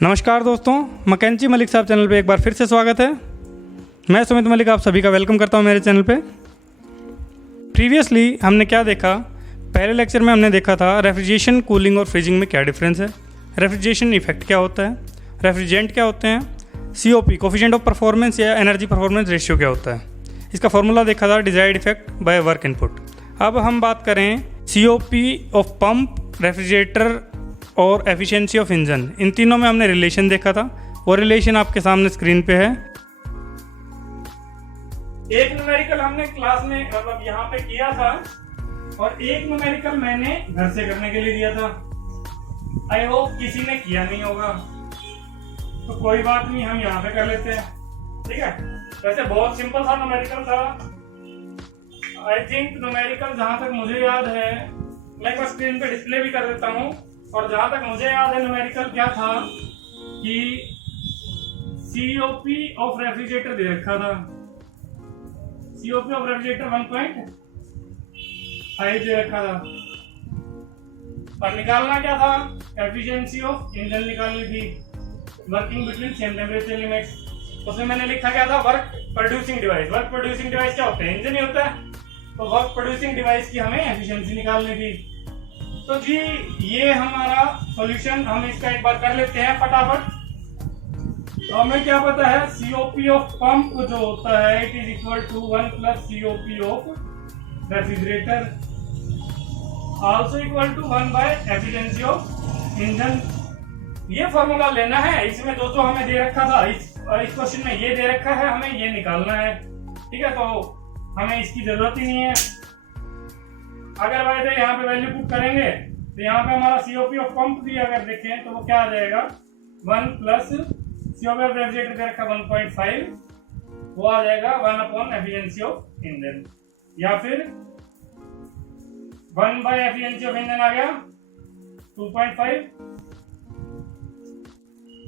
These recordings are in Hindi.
नमस्कार दोस्तों, मैकेंजी मलिक साहब चैनल पे एक बार फिर से स्वागत है। मैं सुमित मलिक आप सभी का वेलकम करता हूं मेरे चैनल पे। प्रीवियसली हमने क्या देखा, पहले लेक्चर में हमने देखा था रेफ्रिजरेशन, कूलिंग और फ्रीजिंग में क्या डिफरेंस है, रेफ्रिजरेशन इफेक्ट क्या होता है, रेफ्रिजरेंट क्या होते हैं, COP कोफिशिएंट ऑफ परफॉर्मेंस या एनर्जी परफॉर्मेंस रेशियो क्या होता है, इसका फॉर्मूला देखा था desired effect by work input. अब हम बात करें COP ऑफ पंप, रेफ्रिजरेटर और एफिशिएंसी ऑफ इंजन, इन तीनों में हमने रिलेशन देखा था। वो रिलेशन आपके सामने स्क्रीन पे है। एक न्यूमेरिकल हमने क्लास में मतलब यहाँ पे किया था और एक न्यूमेरिकल मैंने घर से करने के लिए दिया था। आई होप किसी ने किया नहीं होगा, तो कोई बात नहीं, हम यहाँ पे कर लेते हैं। ठीक है, वैसे बहुत सिंपल सा न्यूमेरिकल था। आई थिंक न्यूमेरिकल जहां तक मुझे याद है, मैं एक बार स्क्रीन पे डिस्प्ले भी कर देता हूँ। और जहां तक मुझे याद है न्यूमेरिकल क्या था कि COP ऑफ रेफ्रिजरेटर दे रखा था। COP ऑफ रेफ्रिजरेटर 1.5 दे रखा था और निकालना क्या था, एफिशिएंसी ऑफ इंजन निकालनी थी, working between same temperature limits. उसमें मैंने लिखा क्या था, work producing device. Work producing device क्या होते हैं, इंजन ही होता है। तो वर्क प्रोड्यूसिंग डिवाइस की हमें एफिशिएंसी निकालनी थी। तो जी ये हमारा सॉल्यूशन, हम इसका एक बार कर लेते हैं फटाफट। तो हमें क्या पता है, COP ऑफ पंप जो होता है it is equal to 1 plus COP of refrigerator also equal to 1 by efficiency of engine. ये फॉर्मूला लेना है। इसमें जो हमें दे रखा था, इस क्वेश्चन में ये दे रखा है, हमें ये निकालना है। ठीक है, तो हमें इसकी जरूरत ही नहीं है। अगर वैसे यहाँ पे वैल्यू पुट करेंगे तो यहाँ पे हमारा COP ऑफ पंप भी अगर देखें तो वो क्या आ जाएगा, 1 प्लस COP ऑफ रेफ्रिजरेटर का रखा 1.5, वो आ जाएगा 1 अपॉन एफिशिएंसी ऑफ इंजन, या फिर 1 बाय एफिशिएंसी ऑफ इंजन आ गया 2.5,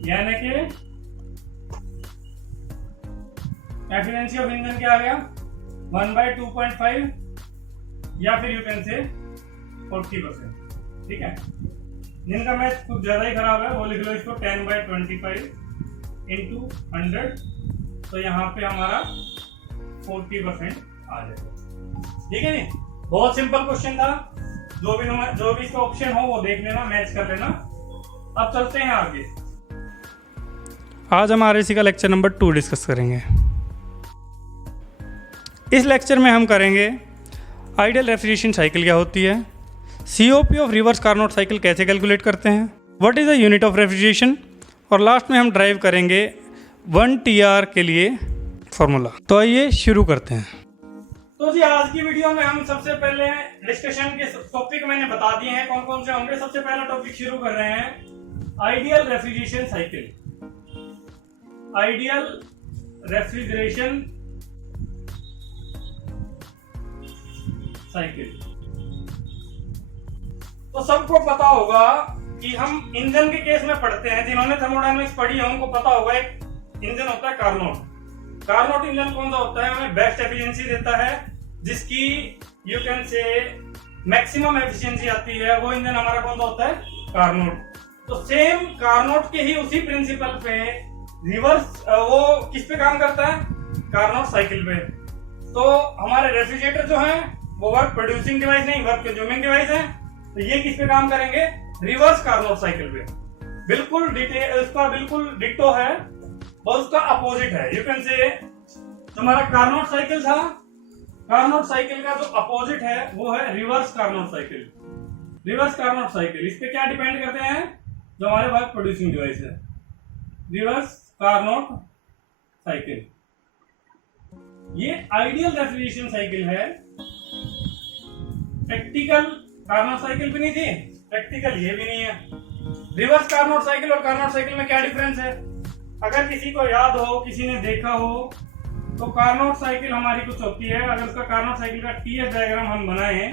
यानी कि एफिशिएंसी ऑफ इंजन क्या आ गया 1 बाय 2.5, या फिर यू कैन से 40%। ठीक है, जिनका मैथ कुछ ज्यादा ही खराब है वो लिख लो इसको 10 बाय 25 इंटू 100, तो यहाँ पे हमारा 40% आ जाएगा। ठीक है जी, बहुत सिंपल क्वेश्चन था। जो भी इसका ऑप्शन हो वो देख लेना, मैच कर लेना। अब चलते हैं आगे। आज हम RAC का लेक्चर नंबर 2 डिस्कस करेंगे। इस लेक्चर में हम करेंगे आइडियल रेफ्रिजरेशन साइकिल क्या होती है, COP of reverse Carnot cycle कैसे कैलकुलेट करते हैं, what is the unit of refrigeration, और लास्ट में हम ड्राइव करेंगे 1 TR के लिए फॉर्मूला। तो आइए शुरू करते हैं। तो जी आज की वीडियो में हम सबसे पहले डिस्कशन के टॉपिक मैंने बता दिए हैं कौन कौन से होंगे। सबसे पहला टॉपिक शुरू कर रहे हैं ideal refrigeration cycle. Ideal refrigeration cycle, तो सबको पता होगा कि हम इंजन के केस में पढ़ते हैं, जिन्होंने थर्मोडायनामिक्स पढ़ी है उनको पता होगा एक इंजन होता है कार्नोट। कार्नोट इंजन कौन सा होता है, हमें बेस्ट एफिशिएंसी देता है, जिसकी यू कैन से मैक्सिमम एफिशिएंसी आती है, वो इंजन हमारा कौन सा होता है, कार्नोट। तो सेम कार्नोट के ही उसी प्रिंसिपल पे रिवर्स वो किस पे काम करता है, कार्नोट साइकिल पे। तो हमारे रेफ्रिजरेटर जो है वो वर्क प्रोड्यूसिंग डिवाइस नहीं, वर्क कंज्यूमिंग डिवाइस है। तो ये किस पे काम करेंगे, रिवर्स कार्नोट साइकिल पे। बिल्कुल डिटेल उसका बिल्कुल डिट्टो है और उसका अपोजिट है। यू कैन से हमारा कार्नोट साइकिल था, कार्नोट साइकिल का जो अपोजिट है वो है reverse Carnot cycle. Reverse Carnot cycle इस पे क्या डिपेंड करते हैं, जो हमारे वर्क प्रोड्यूसिंग डिवाइस है। रिवर्स कार्नोट साइकिल ये आइडियल रेफ्रिजरेशन साइकिल है। प्रैक्टिकल कार्नोट साइकिल भी नहीं थी, प्रैक्टिकल ये भी नहीं है। रिवर्स कार्नोट साइकिल और कार्नोट साइकिल में क्या डिफरेंस है, अगर किसी को याद हो, किसी ने देखा हो, तो कार्नोट साइकिल हमारी कुछ होती है। अगर उसका कार्नोट साइकिल का TS डायग्राम हम बनाए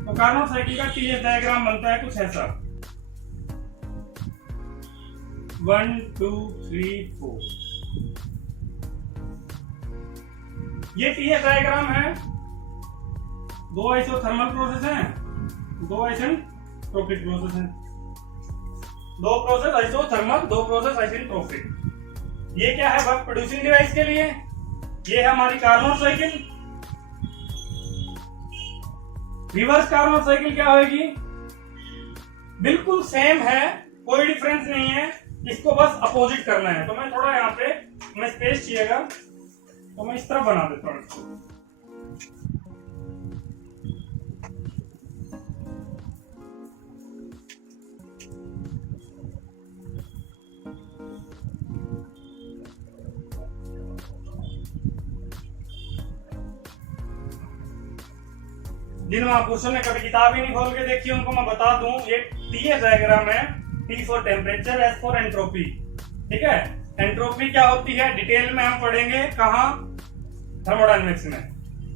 तो कार्नोट साइकिल का TS डायग्राम बनता है कुछ ऐसा, 1 2 3 4। ये TS डायग्राम है। 2 आइसोथर्मल प्रोसेस हैं, 2 आइसेंट्रोपिक प्रोसेस हैं। दो प्रोसेस आइसोथर्मल, दो प्रोसेस आइसेंट्रोपिक। ये क्या है वर्क प्रोड्यूसिंग डिवाइस के लिए, ये है हमारी Carnot cycle. Reverse Carnot cycle क्या होगी, बिल्कुल सेम है, कोई डिफरेंस नहीं है, इसको बस अपोजिट करना है। तो मैं थोड़ा यहाँ पे मैं स्पेस चाहिएगा तो मैं इस तरह बना देता हूँ इसको। जिन महापुरुषों ने कभी किताब ही नहीं खोल के देखी उनको मैं बता दूं, ये टीएस डायग्राम है, T for temperature, S for entropy. ठीक है, एंट्रोपी क्या होती है डिटेल में हम पढ़ेंगे कहाँ, थर्मोडायनेमिक्स में।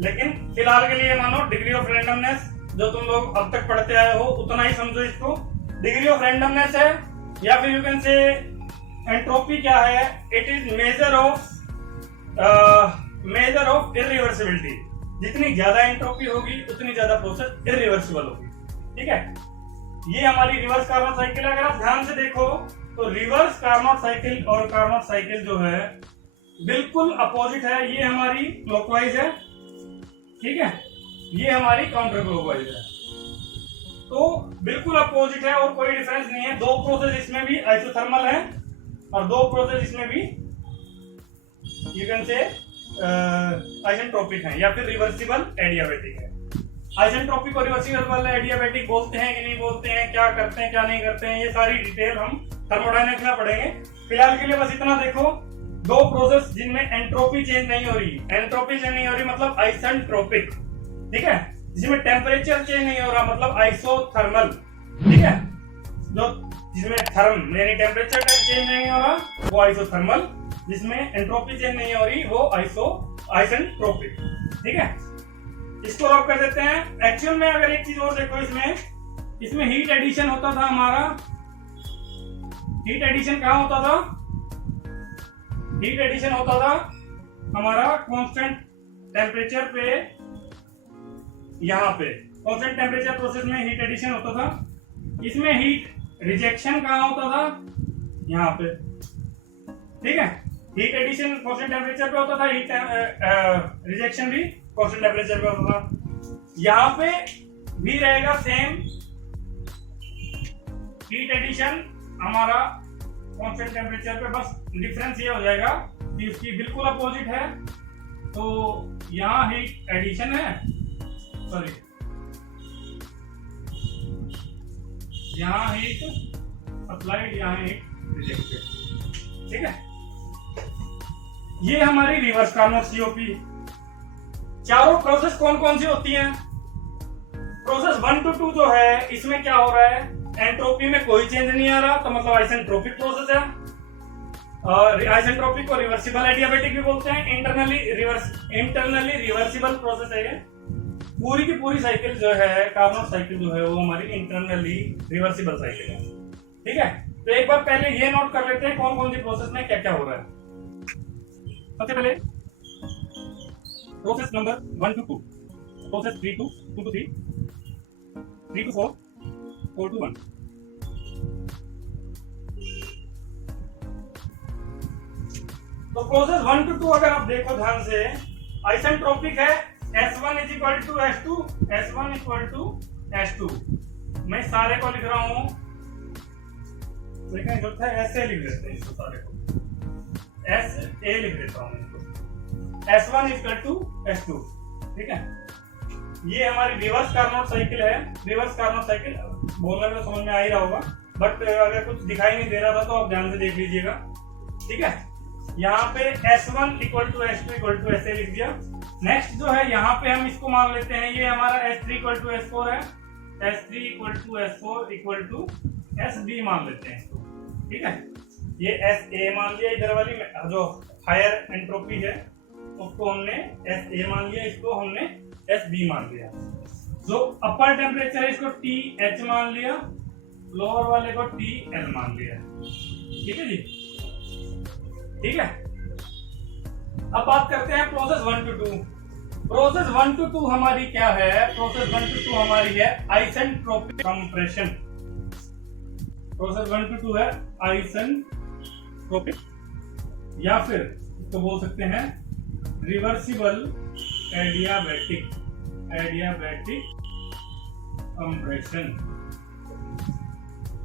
लेकिन फिलहाल के लिए मानो डिग्री ऑफ रैंडमनेस जो तुम लोग अब तक पढ़ते आए हो उतना ही समझो इसको। डिग्री ऑफ रैंडमनेस है, या फिर यू कैन से एंट्रोपी क्या है, it is measure of irreversibility. जितनी ज्यादा एंट्रोपी होगी उतनी ज्यादा प्रोसेस इरिवर्सिबल होगी। ठीक है, ये हमारी रिवर्स कार्नोट साइकिल है। अगर आप ध्यान से देखो तो रिवर्स कार्नोट साइकिल और कार्नोट साइकिल जो है बिल्कुल अपोजिट है। ये हमारी क्लॉकवाइज है, ठीक है, ये हमारी काउंटर क्लॉकवाइज है, तो बिल्कुल अपोजिट है और कोई डिफरेंस नहीं है। दो प्रोसेस इसमें भी आइसोथर्मल है और दो प्रोसेस इसमें भी यू कैन से आइसेंट्रोपिक है या फिर रिवर्सिबल एडियाबैटिक है। आइसेंट्रोपिक और रिवर्सिबल एडियाबैटिक बोलते हैं कि नहीं बोलते हैं, क्या करते हैं क्या नहीं करते हैं, ये सारी डिटेल हम थर्मोडायनेमिक्स में पढ़ेंगे। फिलहाल के लिए बस इतना देखो, दो प्रोसेस जिनमें एंट्रोपी चेंज नहीं हो रही, एंट्रोपी चेंज नहीं हो रही मतलब आइसेंट्रोपिक। ठीक है, जिसमें टेम्परेचर चेंज नहीं हो रहा मतलब आइसोथर्मल। ठीक है, जो जिसमें थर्म यानी टेम्परेचर चेंज नहीं हो रहा वो आइसोथर्मल, जिसमें एंट्रोपी चेंज नहीं हो रही वो आइसेंट्रोपिक। ठीक है, इसको रॉक कर देते हैं। एक्चुअल में अगर एक चीज और देखो, इसमें हीट एडिशन होता था हमारा। हीट एडिशन कहां होता था, हीट एडिशन होता था हमारा कांस्टेंट टेम्परेचर पे, यहां पे कांस्टेंट टेम्परेचर प्रोसेस में हीट एडिशन होता था। इसमें हीट रिजेक्शन कहां होता था, यहां पे। ठीक है, हीट एडिशन कांस्टेंट टेम्परेचर पे होता था, हीट रिजेक्शन भी कांस्टेंट टेम्परेचर पे होता था। यहां पे भी रहेगा सेम, हीट एडिशन हमारा कांस्टेंट टेम्परेचर पे, बस डिफरेंस ये हो जाएगा कि उसकी बिल्कुल अपोजिट है। तो यहां हीट एडिशन है, सॉरी यहां हीट अप्लाइड, यहां हीट रिजेक्टेड। ठीक है, ये हमारी रिवर्स कार्नोट सीओपी। चारों प्रोसेस कौन कौन सी होती हैं? प्रोसेस 1 to 2 जो है इसमें क्या हो रहा है, एंट्रोपी में कोई चेंज नहीं आ रहा, तो मतलब आइसेंट्रोपिक प्रोसेस है। और आइसेंट्रोपिक को रिवर्सिबल एडियाबैटिक भी बोलते हैं। इंटरनली रिवर्सिबल प्रोसेस है ये। पूरी की पूरी साइकिल जो है कार्नोट साइकिल जो है वो हमारी इंटरनली रिवर्सिबल साइकिल है। ठीक है, तो एक बार पहले ये नोट कर लेते हैं कौन कौन सी प्रोसेस में क्या क्या हो रहा है। सबसे पहले process number 1 to 2, process 3 to 2 to 3, 3 to 4, 4 to 1। तो प्रोसेस 1 to 2 अगर आप देखो ध्यान से, आइसेंट्रोपिक है, S1 is equal to S2, S1 equal to S2। मैं सारे को लिख रहा हूं, लेकिन जो था ऐसे लिख देते हैं इसको, सारे को एस ए लिख देता हूं इसको, S1 इक्वल टू S2। ठीक है, ये हमारी रिवर्स कार्नोट साइकिल है। रिवर्स कार्नोट साइकिल बोलने में समझ में आ ही रहा होगा, बट अगर कुछ दिखाई नहीं दे रहा था तो आप ध्यान से देख लीजिएगा। ठीक है, यहाँ पे S1 equal to S2 equal to ऐसे लिख दिया। नेक्स्ट जो है यहाँ पे हम इसको मान लेते हैं, ये हमारा S3 इक्वल टू S4 है, S3 equal to S4 equal to SB मान लेते हैं इसको। ठीक है, ये SA मान लिया, इधर वाली जो हायर एंट्रोपी है उसको हमने SA मान लिया, इसको हमने SB मान लिया। जो अपर टेम्परेचर है इसको TH मान लिया, लोअर वाले को TL मान लिया। ठीक है जी, ठीक है। अब बात करते हैं प्रोसेस 1 to 2। प्रोसेस 1 to 2 हमारी क्या है? प्रोसेस 1 to 2 हमारी है आइसेंट्रोपिक कंप्रेशन। प्रोसेस 1 to 2 है आइसेंट्रोपिक, या फिर इसको बोल सकते हैं रिवर्सिबल एडियाबैटिक कंप्रेशन।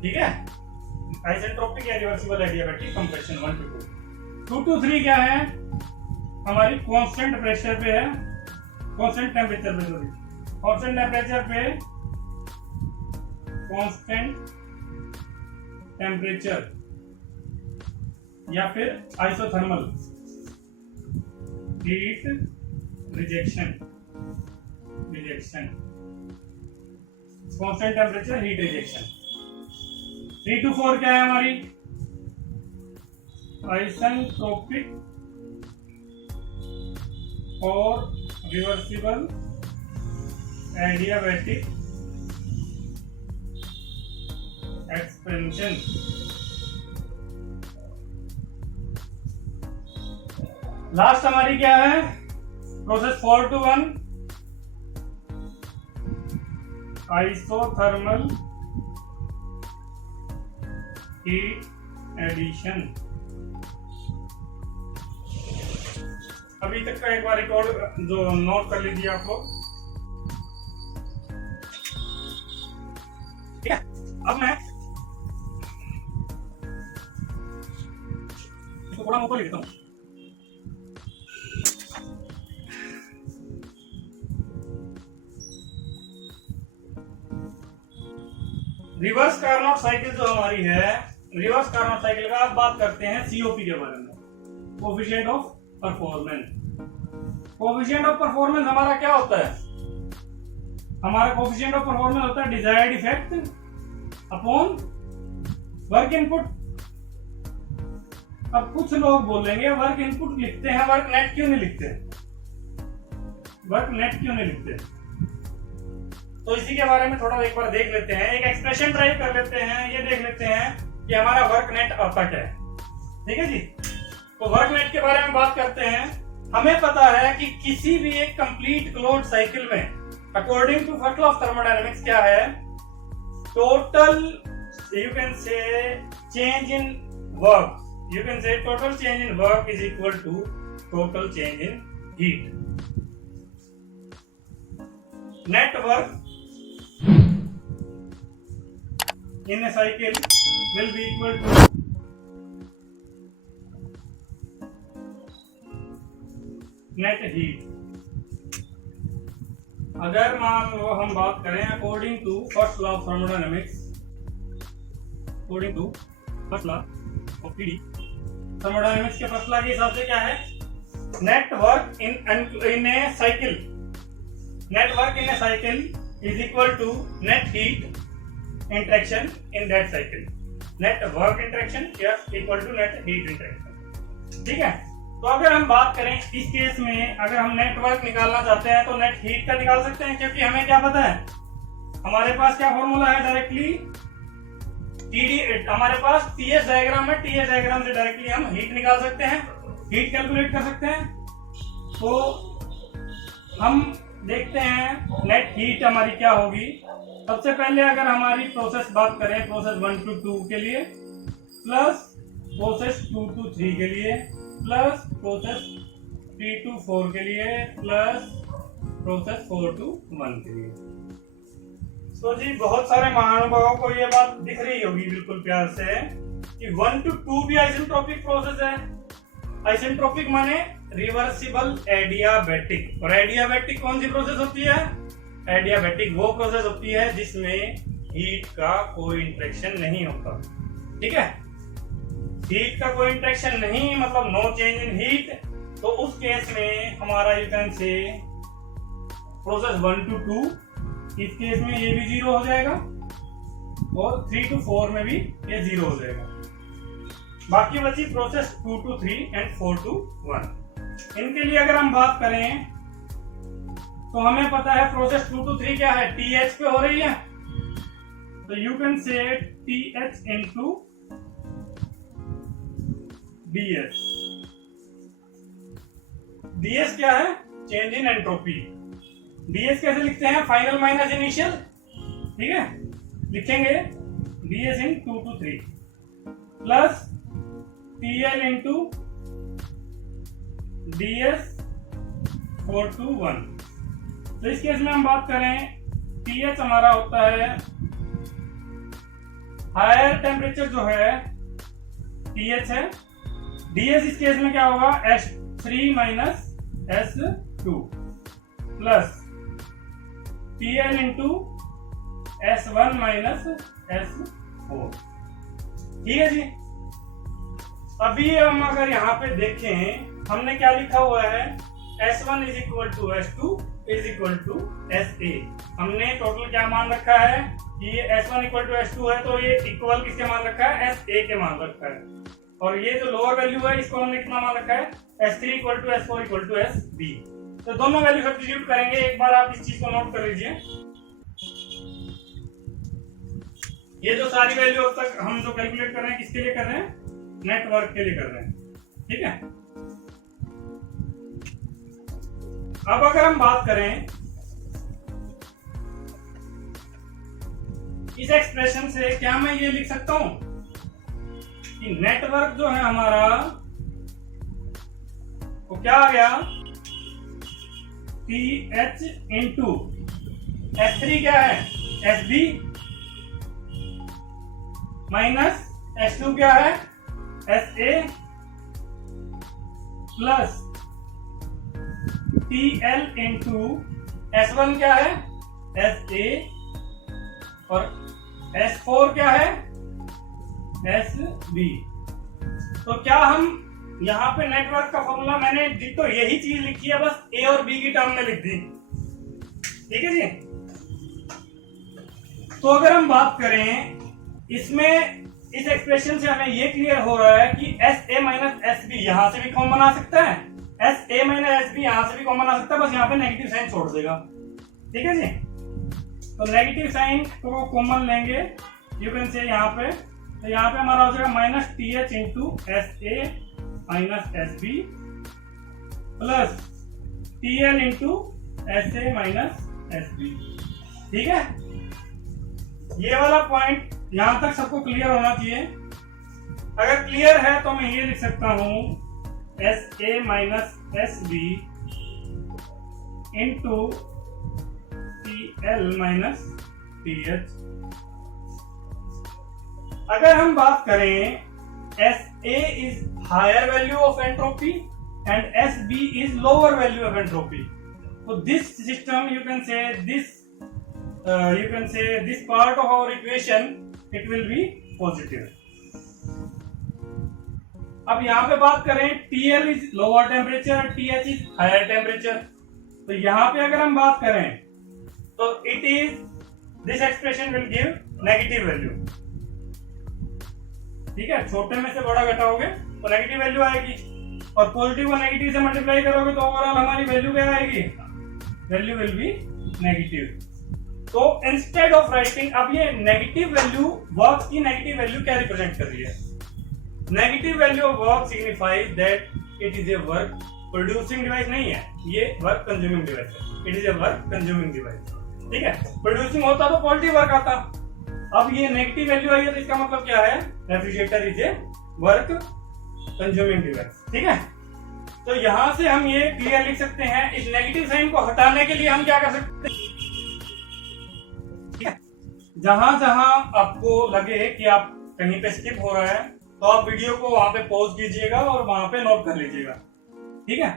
ठीक है, आइसेंट्रोपिक या reversible adiabatic compression 1 to 2। 2 to 3 क्या है, हमारी कांस्टेंट प्रेशर पे है, कांस्टेंट टेम्परेचर पे, सॉरी कांस्टेंट टेम्परेचर पे, कांस्टेंट टेम्परेचर या फिर isothermal heat rejection, constant temperature heat rejection. 3 to 4 क्या है हमारी, आइसेंट्रोपिक और रिवर्सिबल एडियाबैटिक एक्सपेंशन। लास्ट हमारी क्या है, process 4 to 1 isothermal heat addition. अभी तक का एक बार रिकॉर्ड जो नोट कर लीजिए आप लोग। ठीक है, अब मैं इसको थोड़ा ऊपर लिखता हूं। रिवर्स कार्नोट साइकिल जो हमारी है, रिवर्स कार्नोट साइकिल का अब बात करते हैं सीओपी के बारे में, coefficient of performance. Coefficient of performance हमारा क्या होता है, हमारा कोएफिशिएंट ऑफ परफॉर्मेंस होता है desired effect upon work input. अब कुछ लोग बोलेंगे वर्क इनपुट लिखते हैं, वर्क नेट क्यों नहीं लिखते, वर्क नेट क्यों नहीं लिखते? तो इसी के बारे में थोड़ा एक बार देख लेते हैं, एक एक्सप्रेशन ट्राई कर लेते हैं, ये देख लेते हैं कि हमारा वर्क नेट आता क्या है। ठीक है जी, तो वर्क नेट के बारे में बात करते हैं। हमें पता है कि किसी भी एक कंप्लीट क्लोज्ड साइकिल में according to first law of thermodynamics क्या है, total you can say change in work, you can say total change in work is equal to total change in heat. Net work in a cycle will be equal to net heat। अगर मान लो हम बात करें according to first law of thermodynamics, according to first law of PD, thermodynamics के फर्स्ट लॉ के हिसाब से क्या है, net work in a cycle, net work in a cycle is equal to net heat interaction in that cycle, net work interaction is equal to net heat interaction। ठीक है, तो अगर हम बात करें इस केस में, अगर हम नेट वर्क निकालना चाहते हैं तो नेट हीट का निकाल सकते हैं, क्योंकि हमें क्या पता है, हमारे पास क्या फॉर्मूला है डायरेक्टली टीडी, हमारे पास टीएस डायग्राम है, टीएस डायग्राम से डायरेक्टली हम हीट निकाल सकते हैं, हीट कैलकुलेट कर सकते हैं। तो हम देखते हैं नेट हीट हमारी क्या होगी। सबसे पहले अगर हमारी प्रोसेस बात करें, प्रोसेस 1 to 2 के लिए प्लस प्रोसेस 2 to 3 के लिए प्लस प्रोसेस 3 to 4 के लिए प्लस प्रोसेस 4 to 1 के लिए। तो जी बहुत सारे महानुभावों को ये बात दिख रही होगी बिल्कुल प्यार से कि 1 to 2 भी आइसेंट्रोपिक प्रोसेस है। आइसेंट्रोपिक माने रिवर्सिबल एडियाबैटिक, और एडियाबैटिक कौन सी प्रोसेस होती है, एडियाबैटिक वो प्रोसेस होती है जिसमें हीट का कोई इंटरेक्शन नहीं होता। ठीक है, हीट का कोई इंटरेक्शन नहीं मतलब नो चेंज इन हीट। तो उस केस में हमारा यू कैन से प्रोसेस 1 to 2, इस केस में ये भी 0 हो जाएगा और 3 to 4 में भी ये 0 हो जाएगा। बाकी बची प्रोसेस 2 to 3 एंड 4 to 1। इनके लिए अगर हम बात करें तो हमें पता है प्रोसेस 2 to 3 क्या है, TH पे हो रही है, तो यू कैन से TH इंटू DS। DS क्या है, चेंज इन एंट्रोपी। DS कैसे लिखते हैं, फाइनल माइनस इनिशियल। ठीक है, लिखेंगे BS in 2 to 3 plus TL into DS 4 to 1। तो इस केस में हम बात करें TH हमारा होता है हायर टेम्परेचर जो है TH है, DS इस केस में क्या होगा S3 minus S2 plus TL into S1 minus S4। ठीक है जी। अभी हम अगर यहाँ पे देखें हमने क्या लिखा हुआ है S1 is equal to S2 is equal to SA। हमने टोटल क्या मान रखा है कि ये S1 इक्वल टू S2 है तो ये इक्वल किसके मान रखा है SA के मान रखा है, और ये जो लोअर वैल्यू है इसको हमने कितना मान रखा है S3 equal to S4 equal to SB। तो दोनों वैल्यू सब्स्टिट्यूट करेंगे। एक बार आप इस चीज को नोट कर लीजिए, ये जो सारी वैल्यू अब तक हम जो कैलकुलेट कर रहे हैं किसके लिए कर रहे हैं, नेटवर्क के लिए कर रहे हैं। ठीक है। अब अगर हम बात करें इस एक्सप्रेशन से, क्या मैं ये लिख सकता हूं कि नेटवर्क जो है हमारा वो क्या आ गया TH इंटू S3 क्या है SB माइनस S2 क्या है SA plus TL into S1 क्या है SA और S4 क्या है SB। तो क्या हम यहाँ पे नेटवर्क का फॉर्मूला मैंने तो यही चीज लिखी है, बस A और B की टर्म में लिख दी। ठीक है जी। तो अगर हम बात करें इसमें, इस एक्सप्रेशन से हमें ये क्लियर हो रहा है कि SA माइनस SB यहां से भी कॉमन बना सकता है, SA माइनस SB यहां से भी कॉमन बना सकता है, बस यहाँ पे नेगेटिव साइन छोड़ देगा। ठीक है जी। तो नेगेटिव साइन को कॉमन लेंगे, यू कैन से यहाँ पे, तो यहाँ पे हमारा हो जाएगा minus TH into SA minus SB plus TL into SA minus SB। ठीक है। ये वाला पॉइंट यहां तक सबको क्लियर होना चाहिए। अगर क्लियर है तो मैं ये लिख सकता हूं SA minus SB into TL minus TH। अगर हम बात करें SA is higher value of entropy and SB is lower value of entropy, so this system you can say this part of our equation it will be positive। अब यहां पे बात करें TL इज लोअर टेम्परेचर और TH इज हायर टेम्परेचर, तो यहां पे अगर हम बात करें तो it is this expression will give negative value. ठीक है। छोटे में से बड़ा घटाओगे तो नेगेटिव वैल्यू आएगी, और पॉजिटिव को नेगेटिव से मल्टीप्लाई करोगे तो ओवरऑल हमारी वैल्यू क्या आएगी, वैल्यू विल बी नेगेटिव। तो इंस्टेड ऑफ राइटिंग, अब ये नेगेटिव वैल्यू वर्क की नेगेटिव वैल्यू क्या रिप्रेजेंट कर रही है, negative value of work signifies that it is a work producing device नहीं है, ये वर्क कंज्यूमिंग डिवाइस है। It is a work consuming device. ठीक है। प्रोड्यूसिंग होता तो पॉजिटिव वर्क आता, अब ये नेगेटिव वैल्यू आई है तो इसका मतलब क्या है, refrigerator is a work consuming device. ठीक है। तो यहां से हम ये क्लियर लिख सकते हैं। इस नेगेटिव साइन को हटाने के लिए हम क्या कर सकते हैं, जहां जहां आपको लगे कि आप कहीं पे स्किप हो रहा है तो आप वीडियो को वहां पे पॉज कीजिएगा और वहां पे नोट कर लीजिएगा। ठीक है।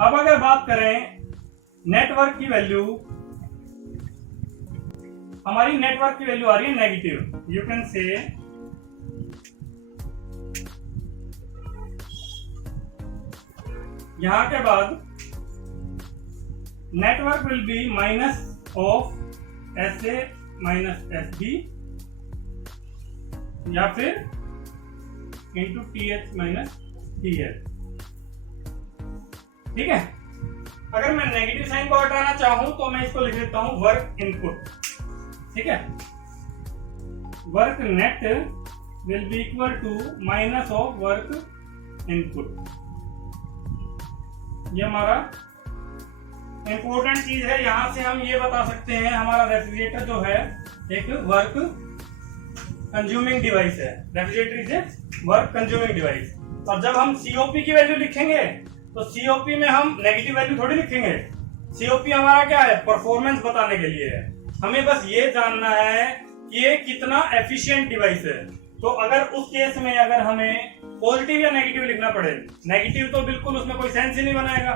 अब अगर बात करें नेटवर्क की वैल्यू, हमारी नेटवर्क की वैल्यू आ रही है नेगेटिव, यू कैन से यहां के बाद network will be minus of SA minus SB या फिर इंटू TH माइनस TL। ठीक है। अगर मैं नेगेटिव साइन को हटाना चाहूं तो मैं इसको लिख देता हूं वर्क इनपुट। ठीक है। Work net will be equal to minus of work input. ये हमारा इंपॉर्टेंट चीज है, यहां से हम ये बता सकते हैं हमारा रेफ्रिजरेटर जो है एक वर्क कंज्यूमिंग डिवाइस है, refrigerator is a work consuming device. और जब हम सीओपी की वैल्यू लिखेंगे तो सीओपी में हम नेगेटिव वैल्यू थोड़ी लिखेंगे। सीओपी हमारा क्या है, परफॉर्मेंस बताने के लिए है। हमें बस ये जानना है कि ये कितना एफिशिएंट डिवाइस है। तो अगर उस केस में अगर हमें पॉजिटिव या नेगेटिव लिखना पड़े, नेगेटिव तो बिल्कुल उसमें कोई सेंस ही नहीं बनाएगा।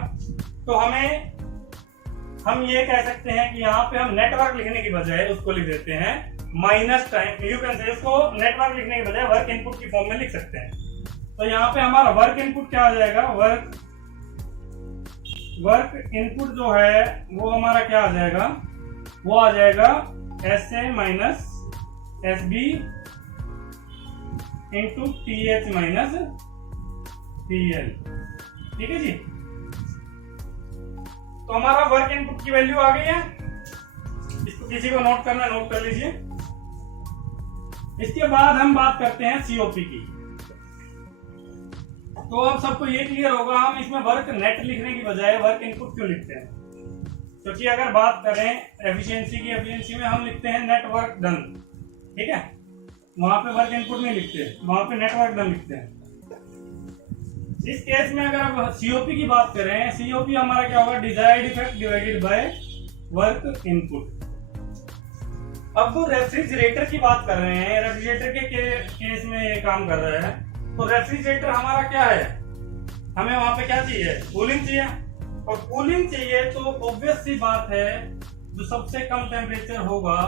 तो हम ये कह सकते हैं कि यहाँ पे हम नेटवर्क लिखने की बजाय उसको लिख देते हैं माइनस टाइम, यू कैन से इसको नेटवर्क लिखने के बजाय वर्क इनपुट की फॉर्म में लिख सकते हैं। तो यहाँ पे हमारा वर्क इनपुट क्या आ जाएगा, वर्क इनपुट जो है वो हमारा क्या आ जाएगा, वो आ जाएगा SA minus SB into TH minus TL। ठीक है जी। तो हमारा वर्क इनपुट की वैल्यू आ गई है। इसको किसी को नोट करना, नोट कर लीजिए। इसके बाद हम बात करते हैं सीओपी की। तो अब सबको ये क्लियर होगा हम इसमें वर्क नेट लिखने की बजाय वर्क इनपुट क्यों लिखते हैं। क्योंकि अगर बात करें एफिशिएंसी की, एफिशिएंसी में हम लिखते हैं नेट वर्क डन, ठीक है, वहां पे वर्क इनपुट नहीं लिखते, वहां पे नेट वर्क डन लिखते हैं। इस केस में अगर आप सीओपी की बात करें, सीओपी हमारा क्या होगा, desired effect divided by work input. अब वो रेफ्रिजरेटर की बात कर रहे हैं, रेफ्रिजरेटर के केस में ये काम कर रहा है। तो रेफ्रिजरेटर हमारा क्या है, हमें वहां पे क्या चाहिए, कूलिंग चाहिए। और कूलिंग चाहिए तो ऑब्वियस सी बात है जो सबसे कम टेम्परेचर होगा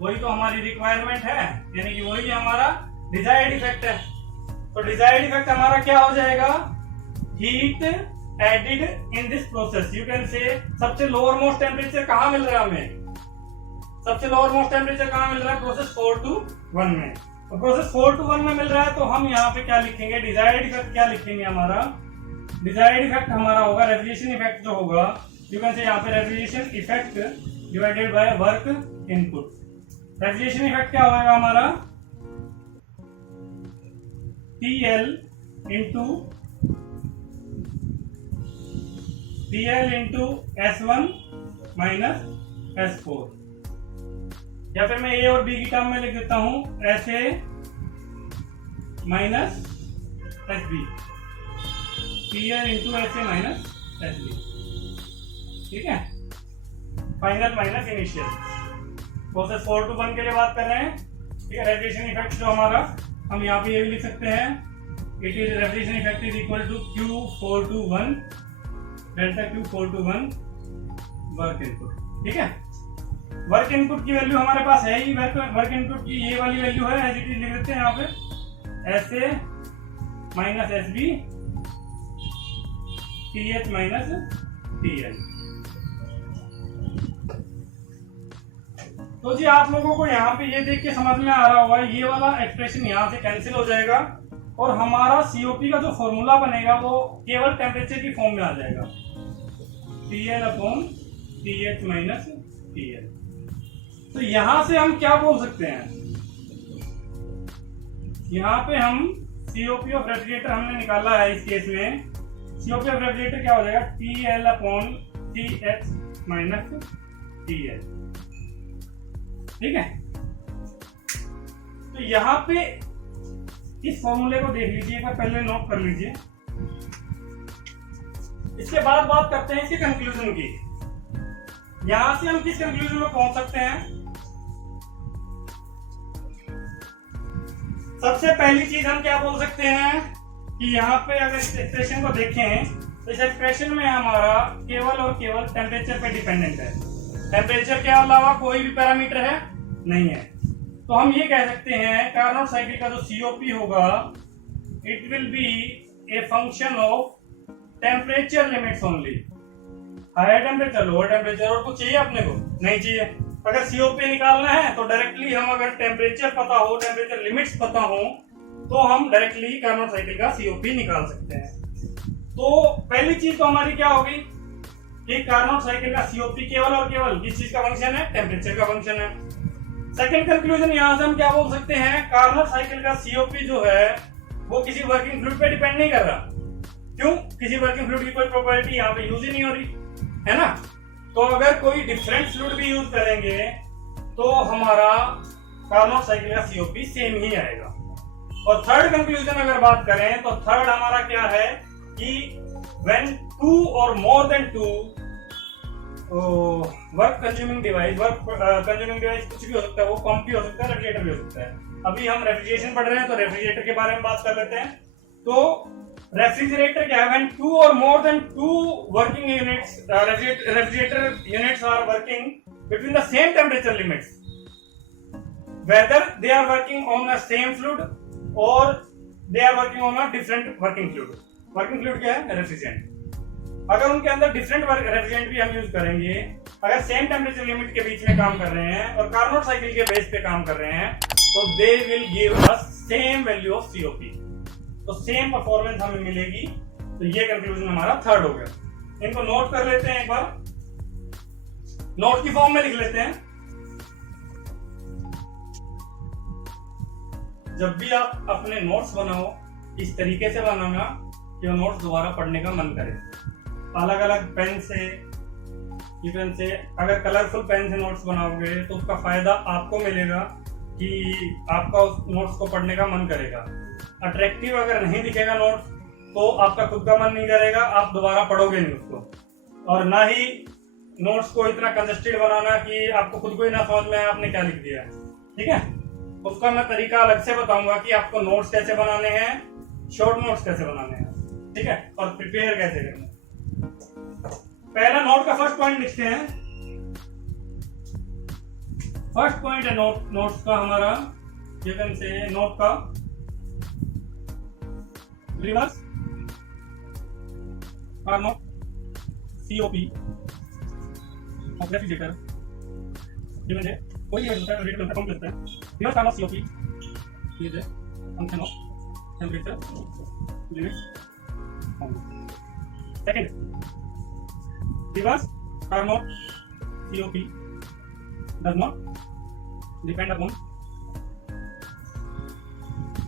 वही तो हमारी रिक्वायरमेंट है, यानी कि वही हमारा डिजायर्ड इफेक्ट है। तो डिजायर्ड इफेक्ट हमारा क्या हो जाएगा, heat added in this process. You can से सबसे लोअर मोस्ट टेम्परेचर कहाँ मिल रहा है हमें, सबसे लोअर मोस्ट टेम्परेचर कहाँ मिल रहा है, प्रोसेस 4 to 1 में। तो प्रोसेस 4 to 1 में मिल रहा है तो हम यहाँ पे क्या लिखेंगे, डिजायर्ड इफेक्ट क्या लिखेंगे, हमारा डिजायर्ड इफेक्ट हमारा होगा रेफ्रिजरेशन इफेक्ट जो होगा, यू कैन से यहाँ पे refrigeration effect divided by work input. Refrigeration effect क्या होगा हमारा, TL into S1 minus S4, या फिर मैं A और B की टर्म में लिख देता हूं SA minus SB, TL into SA minus SB। ठीक है, final minus initial. Process 4 to 1 के लिए बात कर रहे हैं। ठीक है, रेफ्रिजरेशन इफेक्ट जो हमारा, हम यहाँ पे ये भी लिख सकते हैं, it is refrigeration effect is equal to Q4 to 1 delta Q4 to 1 work input. ठीक है, वर्क इनपुट की वैल्यू हमारे पास है ही, वर्क इनपुट की ये वाली वैल्यू है, एज इट इज लिख देते हैं यहाँ पे SA minus SB TH minus TL। तो जी आप लोगों को यहाँ पे ये देख के समझ में आ रहा होगा, ये वाला एक्सप्रेशन यहाँ से कैंसिल हो जाएगा और हमारा सीओपी का जो फॉर्मूला बनेगा वो केवल टेम्परेचर की फॉर्म में आ जाएगा, TL upon TH minus TL। तो यहां से हम क्या बोल सकते हैं, यहाँ पे हम सीओपी ऑफ रेफ्रिजरेटर हमने निकाला है। इस केस में सीओपी ऑफ रेफ्रिजरेटर क्या हो जाएगा, TL upon TH minus TL। ठीक है, तो यहाँ पे इस फॉर्मूले को देख लीजिए, एक बार पहले नोट कर लीजिए। इसके बाद बात करते हैं इसके कंक्लूजन की। यहां से हम किस कंक्लूजन में पहुंच सकते हैं, सबसे पहली चीज हम क्या बोल सकते हैं कि यहाँ पे अगर इस एक्सप्रेशन को देखें तो इस एक्सप्रेशन में हमारा केवल और केवल टेम्परेचर पे डिपेंडेंट है, टेम्परेचर के अलावा कोई भी पैरामीटर है नहीं है। तो हम ये कह सकते हैं कार्नोट साइकिल का जो सीओपी होगा, it will be a function of temperature limits only. Higher temperature, lower temperature, और कुछ चाहिए अपने को नहीं चाहिए। अगर सीओपी निकालना है तो डायरेक्टली हम अगर टेम्परेचर पता हो, टेम्परेचर लिमिट्स पता हो, तो हम डायरेक्टली कार्नोट साइकिल का सीओपी निकाल सकते हैं। तो पहली चीज तो हमारी क्या होगी कि कार्नोट साइकिल का सीओपी केवल और केवल किस चीज का फंक्शन है, टेम्परेचर का फंक्शन है। सेकंड कंक्लूजन यहां से हम क्या बोल सकते हैं, कार्नोट साइकिल का सीओपी जो है वो किसी वर्किंग फ्लूइड पे डिपेंड नहीं कर रहा। क्यों, किसी वर्किंग फ्लूइड की कोई प्रॉपर्टी यहाँ पे यूज ही नहीं हो रही है ना। तो अगर कोई डिफरेंट फ्लूइड भी यूज करेंगे तो हमारा कार्नोट साइकिल का सीओपी सेम ही आएगा। और थर्ड कंक्लूजन अगर बात करें तो थर्ड हमारा क्या है कि व्हेन 2 और more than 2 work consuming device कुछ भी हो सकता है, वो पंप भी हो सकता है, रेफ्रिजरेटर भी हो सकता है। अभी हम रेफ्रिजरेशन पढ़ रहे हैं तो रेफ्रिजरेटर के बारे में बात कर लेते हैं। तो रेफ्रिजरेटर क्या है, व्हेन 2 और more than 2 working units refrigerator units are working between the same temperature limits, whether they are working on the same fluid or they are working on a different working fluid। Working fluid क्या है, रेफ्रिजरेंट। अगर उनके अंदर डिफरेंट रेफ्रिजरेंट भी हम यूज करेंगे, अगर सेम टेम्परेचर लिमिट के बीच में काम कर रहे हैं और कार्नोट साइकिल के बेस पे काम कर रहे हैं, तो they will give us same value of COP, तो सेम परफॉर्मेंस हमें मिलेगी। तो ये कंक्लूजन हमारा थर्ड हो गया। इनको नोट कर लेते हैं, एक बार नोट की फॉर्म में लिख लेते हैं। जब भी आप अपने नोट्स बनाओ, इस तरीके से बनाना कि वो नोट्स दोबारा पढ़ने का मन करे। अलग अलग पेन से, अगर कलरफुल पेन से नोट्स बनाओगे तो उसका फायदा आपको मिलेगा कि आपका उस नोट्स को पढ़ने का मन करेगा। अट्रैक्टिव अगर नहीं दिखेगा नोट्स तो आपका खुद का मन नहीं करेगा, आप दोबारा पढ़ोगे नहीं उसको। और ना ही नोट्स को इतना कंजस्टेड बनाना कि आपको खुद को ही ना समझ में आए आपने क्या लिख दिया है। ठीक है, उसका मैं तरीका अलग से बताऊंगा कि आपको नोट्स कैसे बनाने हैं, शॉर्ट नोट्स कैसे बनाने हैं, ठीक है, और प्रिपेयर कैसे करना है। पहला नोट का फर्स्ट पॉइंट लिखते हैं। फर्स्ट पॉइंट है नोट्स का हमारा, यू कैन से नोट का reverse Carnot COP of refrigerator, given है कोई रेफ्रिजरेटर का कंप्लीट है। Reverse Carnot COP is a function of temperature limits only. Second, reverse Carnot COP does not depend upon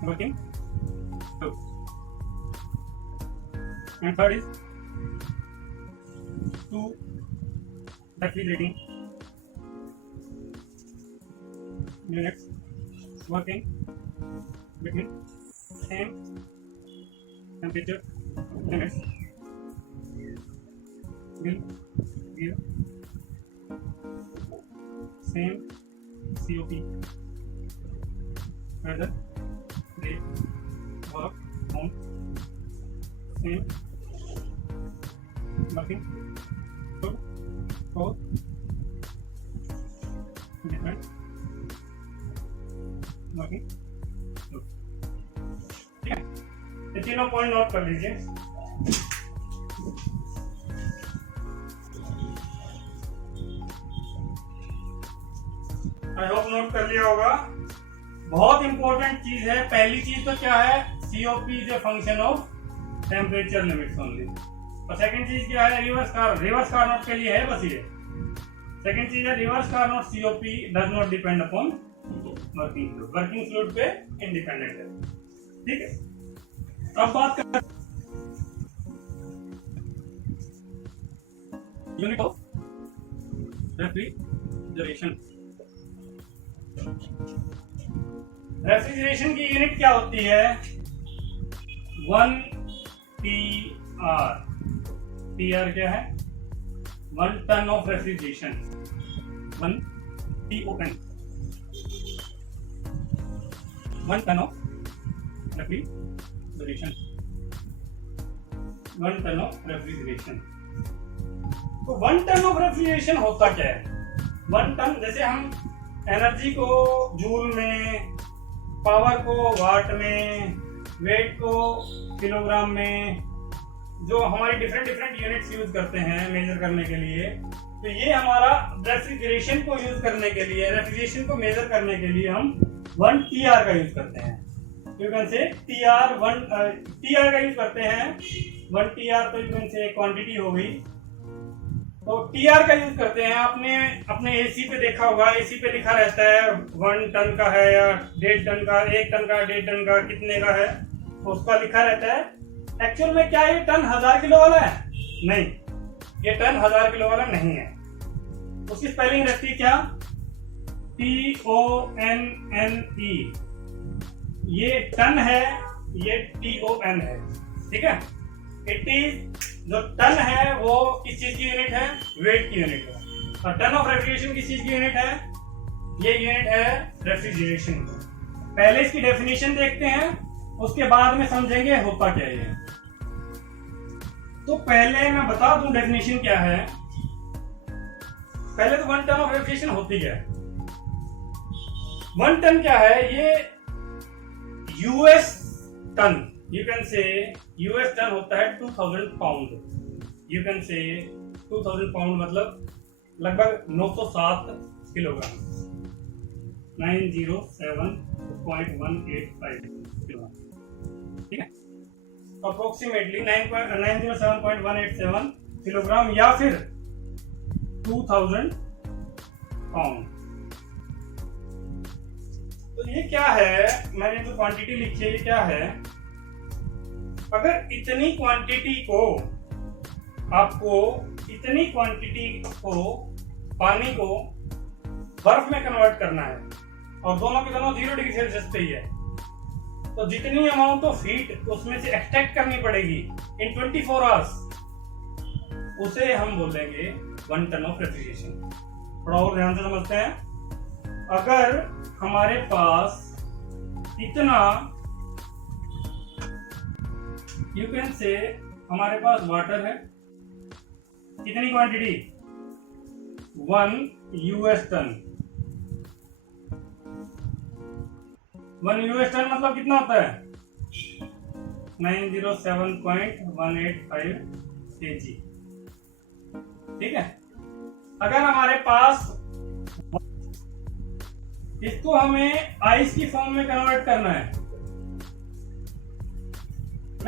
working fluid. And third is two refrigerating units working between same temperature limits will give same COP whether they work on same working fluid or different working fluid। ठीक है, ये तीनों पॉइंट नोट कर लीजिए। आई होप नोट कर लिया होगा। बहुत इंपॉर्टेंट चीज है। पहली चीज तो क्या है, COP is a function of temperature limits only. और सेकंड चीज क्या है, रिवर्स कार्नोट के लिए है बस ये। सेकंड चीज है reverse Carnot COP does not depend upon working fluid पे इंडिपेंडेंट है। ठीक है, अब बात कर यूनिट ऑफ रेफ्रिजरेशन। रेफ्रिजरेशन की यूनिट क्या होती है, 1 TR। TR क्या है, 1 ton of refrigeration, 1 TON, 1 ton of refrigeration, 1 ton of refrigeration. तो 1 टन ऑफ रेफ्रिजरेशन होता क्या है, 1 टन, जैसे हम एनर्जी को जूल में, पावर को वाट में, वेट को किलोग्राम में, जो हमारी डिफरेंट यूनिट्स यूज करते हैं मेजर करने के लिए, तो ये हमारा रेफ्रिजरेशन को यूज करने के लिए, रेफ्रिजरेशन को मेजर करने के लिए हम 1 TR का यूज करते हैं। यू कैन से TR का यूज करते हैं। 1 TR तो यू कैन से क्वांटिटी हो गई, तो TR का यूज करते हैं। आपने अपने एसी पे देखा होगा, एसी पे लिखा रहता है 1 टन का है या 1.5 टन का, 1 टन का, 1.5 टन का, कितने का है, तो उसका लिखा रहता है। एक्चुअल में क्या ये टन 1000 किलो वाला है, नहीं, ये टन 1000 किलो वाला नहीं है। उसकी स्पेलिंग रहती है क्या, TONNE, ये टन है, ये TON है, ठीक है। इट इज, जो टन है वो किस चीज की यूनिट है? वेट की यूनिट है। और टन ऑफ रेफ्रिजरेशन किस चीज की यूनिट है? ये यूनिट है रेफ्रिजरेशन की। पहले इसकी डेफिनेशन देखते हैं, उसके बाद में समझेंगे होता क्या है। तो पहले मैं बता दूं डेफिनेशन क्या है। पहले तो 1 टन ऑफ रेफ्रिजरेशन होती क्या है? 1 टन क्या है? ये US ton, you can say US ton होता है 2000 पाउंड। यू कैन से 2000 पाउंड मतलब लगभग 907 किलोग्राम, 907.185 किलोग्राम, ठीक है। अप्रोक्सीमेटली 907.187 किलोग्राम या फिर 2000 पाउंड। तो ये क्या है? मैंने जो क्वांटिटी लिखी है ये क्या है? अगर इतनी क्वांटिटी को आपको, इतनी क्वांटिटी को, पानी को बर्फ में कन्वर्ट करना है और दोनों के दोनों 0 डिग्री सेल्सियस पे ही है, तो जितनी अमाउंट ऑफ हीट उसमें से एक्सट्रैक्ट करनी पड़ेगी इन 24 आवर्स, उसे हम बोलेंगे 1 टन ऑफ रेफ्रिजरेशन। थोड़ा और ध्यान से समझते हैं। अगर हमारे पास इतना, यू कैन से हमारे पास वाटर है, कितनी quantity? 1 US ton. 1 US ton मतलब कितना होता है? 907.185 kg, ठीक है। अगर हमारे पास, इसको हमें आइस की फॉर्म में कन्वर्ट करना है,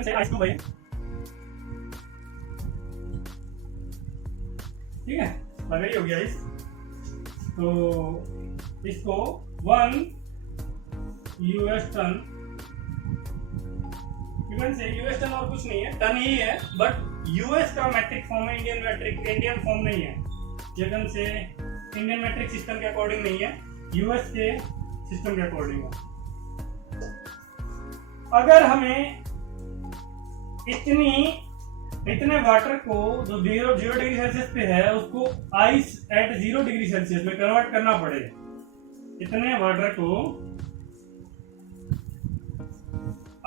आइस को भाई, ठीक है, लग हो गया आइस। तो इसको 1 यूएस टन, यूएस टन और कुछ नहीं है, टन ही है, बट यूएस का मैट्रिक फॉर्म है, इंडियन फॉर्म नहीं है। जगन से इंडियन मैट्रिक सिस्टम के अकॉर्डिंग नहीं है, यूएस के सिस्टम के अकॉर्डिंग है। अगर हमें इतने वाटर को जो 0 डिग्री सेल्सियस पे है उसको आइस एट 0 डिग्री सेल्सियस में कन्वर्ट करना पड़े, इतने वाटर को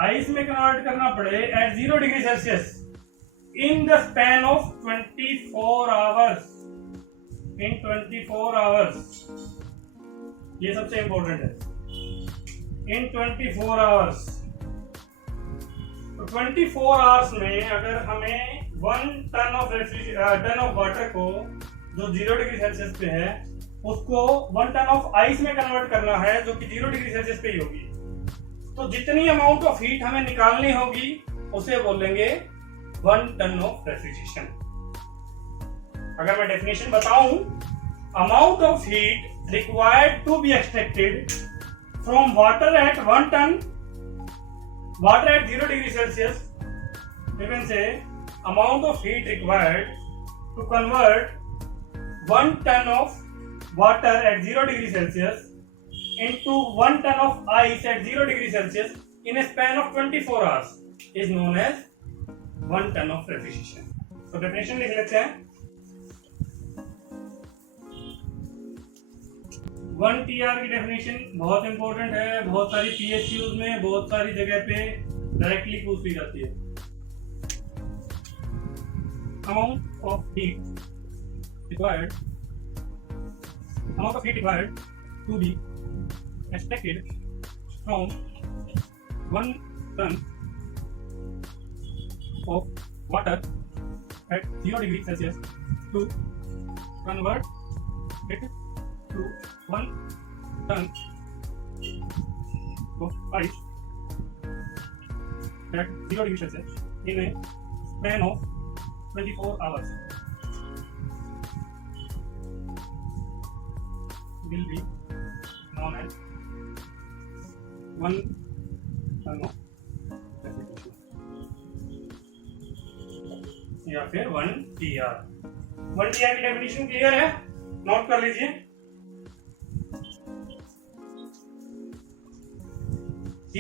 आइस में कन्वर्ट करना पड़े at 0 degree Celsius in the span of 24 hours, in 24 hours, ये सबसे इंपॉर्टेंट है, इन 24 आवर्स। तो 24 आवर्स में अगर हमें 1 टन ऑफ वाटर को जो 0 डिग्री सेल्सियस पे है उसको 1 टन ऑफ आइस में कन्वर्ट करना है जो कि 0 डिग्री सेल्सियस पे ही होगी, तो जितनी अमाउंट ऑफ हीट हमें निकालनी होगी उसे बोलेंगे 1 टन ऑफ रेफ्रिजरेशन। अगर मैं डेफिनेशन बताऊं, amount of heat required to be extracted from water at 1 ton, water at 0 degree Celsius, you can say amount of heat required to convert 1 ton of water at 0 degree Celsius into 1 ton of ice at 0 degree Celsius in a span of 24 hours is known as 1 ton of refrigeration. So definition लिख लेते हैं। 1 TR की डेफिनेशन बहुत इंपॉर्टेंट है, बहुत सारी PSUs में, बहुत सारी जगह पे डायरेक्टली पूछ ली जाती है। Amount of heat required to be extracted from 1 ton of water at 0 degree Celsius to convert it to 1 ton of ice at 0 degree Celsius in a span of 24 hours will be known as 1 ton of refrigeration या फिर 1 TR। 1 TR की डेफिनेशन क्लियर है? नोट कर लीजिए।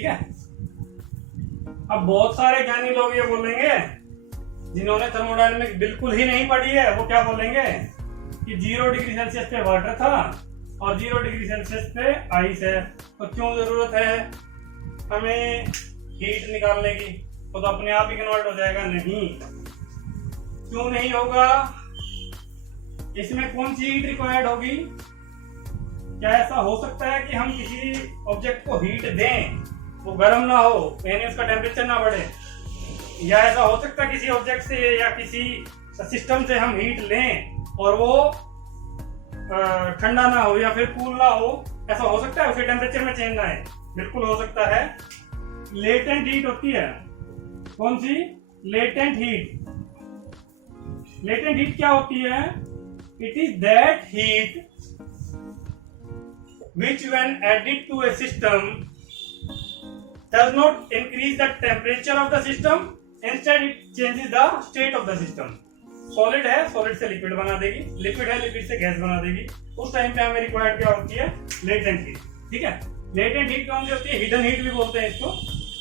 ठीक है। अब बहुत सारे ज्ञानी लोग ये बोलेंगे जिन्होंने थर्मोडायनेमिक्स बिल्कुल ही नहीं पढ़ी है, वो क्या बोलेंगे कि 0 डिग्री सेल्सियस पे वाटर था और 0 डिग्री सेल्सियस पे आइस है, तो क्यों जरूरत है हमें हीट निकालने की, तो अपने आप ही कन्वर्ट हो जाएगा। नहीं, क्यों नहीं होगा, इसमें कौन सी हीट रिक्वायर्ड होगी? क्या ऐसा हो सकता है कि हम किसी ऑब्जेक्ट को हीट दें, वो गर्म ना हो यानी उसका टेम्परेचर ना बढ़े, या ऐसा हो सकता है किसी ऑब्जेक्ट से या किसी सिस्टम से हम हीट लें और वो ठंडा ना हो या फिर कूल ना हो, ऐसा हो सकता है? उसके टेम्परेचर में चेंज ना है? बिल्कुल हो सकता है। लेटेंट हीट होती है, कौन सी? Latent heat. लेटेंट हीट क्या होती है? It is that heat which when added to a system does not increase the temperature of the system, instead it changes the state of the system. Solid है, सॉलिड से लिक्विड बना देगी, लिक्विड है, लिक्विड से गैस बना देगी। उस टाइम पे हमें रिक्वायर्ड क्या होती है? Latent heat. ठीक है, लेटेंट हीट कौन सी होती है? हिडन हीट भी बोलते हैं इसको।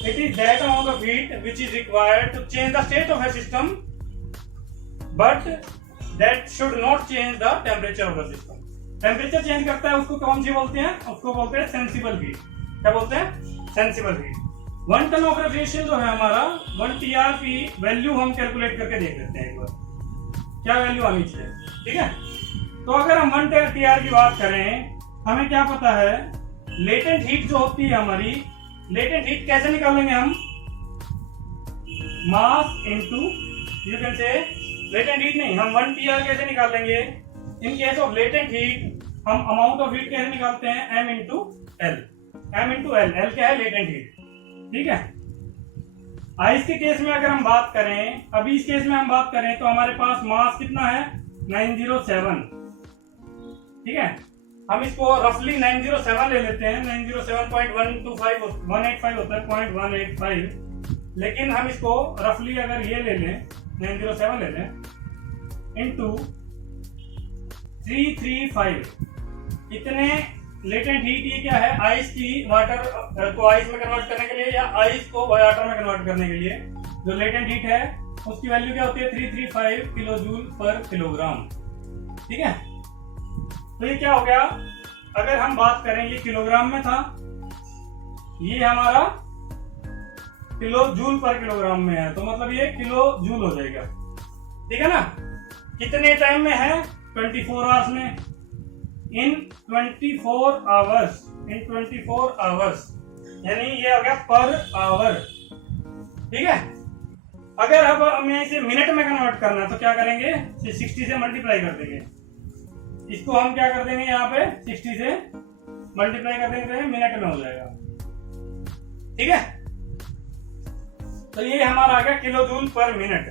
It is that amount of heat which is required to change the state of a system but that should not change the temperature of the system. Temperature change करता है उसको कौन सी बोलते हैं? उसको बोलते हैं सेंसिबल हीट। क्या बोलते हैं? Sensible heat. 1 ton of refrigeration जो है हमारा 1 TR की वैल्यू हम कैलकुलेट करके देख लेते हैं एक बार, क्या वैल्यू आनी चाहिए। ठीक है, तो अगर हम 1 TR की बात करें, हमें क्या पता है लेटेंट हीट जो होती है हमारी, लेटेंट हीट कैसे निकालेंगे हम? मास इनटू, यू कैन से लेटेंट हीट नहीं, हम 1 TR कैसे निकालेंगे? In case of latent heat हम अमाउंट ऑफ हीट कैसे निकालते हैं? M into L. M into L, L क्या है? Latent heat. ठीक है, आइस के केस में अगर हम बात करें, अभी इस केस में हम बात करें तो हमारे पास मास कितना है? 907। ठीक है, हम इसको रफली 907 ले लेते हैं। 907.125 185 होता है, 0.185, लेकिन हम इसको रफली अगर ये ले लें, 907 ले लें इंटू 335, इतने लेटेंट हीट ये क्या है? आइस की वाटर को आइस में कन्वर्ट करने के लिए या आइस को वाटर में कन्वर्ट करने के लिए जो लेटेंट हीट है उसकी वैल्यू क्या होती है? 335 किलो जूल पर किलोग्राम। ठीक है, तो ये क्या हो गया? अगर हम बात करें, ये किलोग्राम में था, ये हमारा किलो जूल पर किलोग्राम में है, तो मतलब ये किलो जूल हो जाएगा। ठीक है ना? कितने टाइम में है? 24 आवर्स में। इन 24 आवर्स यानी ये हो गया पर आवर। ठीक है, अगर अब हमें इसे मिनट में कन्वर्ट करना है तो क्या करेंगे? 60 से मल्टीप्लाई कर देंगे। इसको हम क्या कर देंगे? यहाँ पे 60 से मल्टीप्लाई कर देंगे तो मिनट में हो जाएगा। ठीक है, तो ये हमारा आ गया किलो जूल पर मिनट।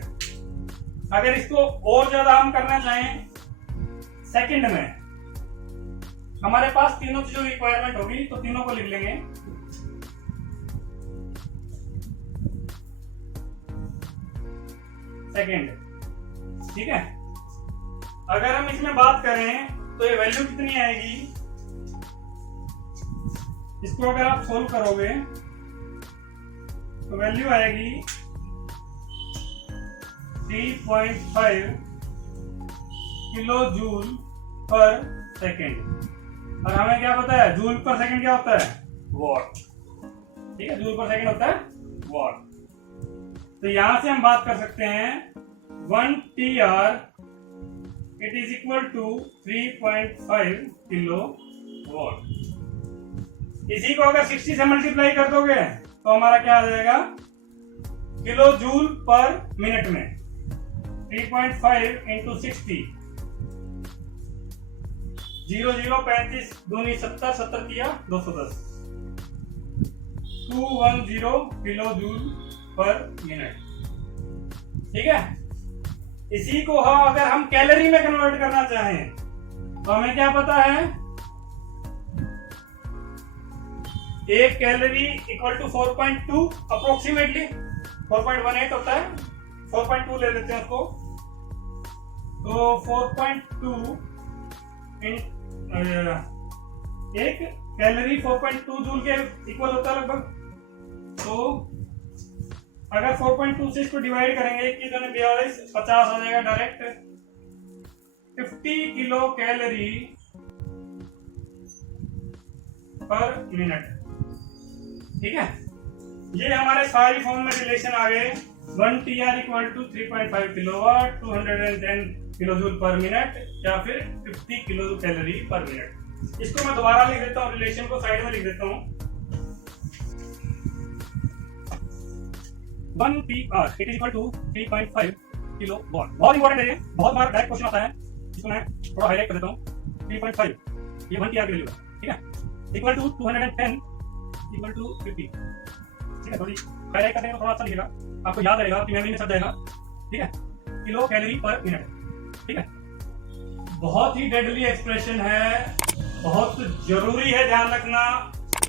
अगर इसको और ज्यादा हम करना चाहें सेकंड में, हमारे पास तीनों की जो रिक्वायरमेंट होगी तो तीनों को लिख लेंगे। सेकंड। ठीक है, अगर हम इसमें बात करें तो ये वैल्यू कितनी आएगी? इसको अगर आप सोल्व करोगे तो वैल्यू आएगी 3.5 किलो जूल पर सेकेंड। और हमें क्या पता है? जूल पर सेकेंड क्या होता है? वॉट। ठीक है, जूल पर सेकेंड होता है वॉट। तो यहां से हम बात कर सकते हैं 1 TR it is equal to 3.5 kilowatt. इसी को अगर 60 से मल्टीप्लाई कर दोगे तो हमारा क्या आ जाएगा? किलो जूल पर मिनट में 3.5 इंटू 60, 0 0 35 दूनी 70, 70 किया 210, 210 किलो जूल पर मिनट। ठीक है, इसी को अगर हम कैलोरी में कन्वर्ट करना चाहें तो हमें क्या पता है? एक कैलोरी इक्वल टू 4.2 अप्रोक्सीमेटली 4.18 होता है, 4.2 ले लेते हैं उसको। तो 4.2 एक कैलोरी 4.2 जूल के इक्वल होता है लगभग। तो अगर 4.2 से इसको डिवाइड करेंगे कि 42 50 आ जाएगा डायरेक्ट 50 किलो कैलोरी पर मिनट। ठीक है, ये हमारे सारी फॉर्म में रिलेशन आ गए। 1 TR equal to 3.5 kilowatt 210 kilojoule per minute या फिर 50 किलो कैलोरी पर मिनट। इसको मैं दोबारा लिख देता हूँ, रिलेशन को साइड में लिख देता हूँ। 1 TR it is equal to 3.5 kilowatt. बहुत इंपॉर्टेंट है ये, बहुत बार डायरेक्ट क्वेश्चन आता है, इसको मैं थोड़ा हाईलाइट कर देता हूँ। 3.5 ये 1 TR की वैल्यू है, ठीक है, इक्वल टू 210 इक्वल टू 50। ठीक है, थोड़ी हाईलाइट करने में थोड़ा अच्छा दिखेगा, आपको याद रहेगा, आपकी मेमोरी में सब जाएगा। ठीक है, किलो कैलोरी पर मिनट। ठीक है, बहुत ही डेडली एक्सप्रेशन है, बहुत जरूरी है, ध्यान रखना।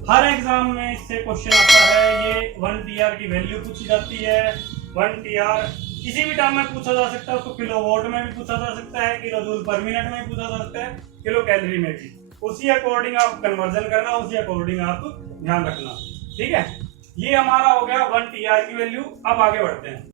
हर एग्जाम में इससे क्वेश्चन आता है। ये 1 TR की वैल्यू पूछी जाती है। 1 TR किसी भी टर्म में पूछा जा सकता है, उसको किलोवाट में भी पूछा जा सकता है, किलो जूल पर मिनट में भी पूछा जा सकता है, किलो कैलोरी में भी। उसी अकॉर्डिंग आप कन्वर्जन करना, उसी अकॉर्डिंग आप ध्यान रखना। ठीक है, ये हमारा हो गया 1 TR की वैल्यू। अब आगे बढ़ते हैं।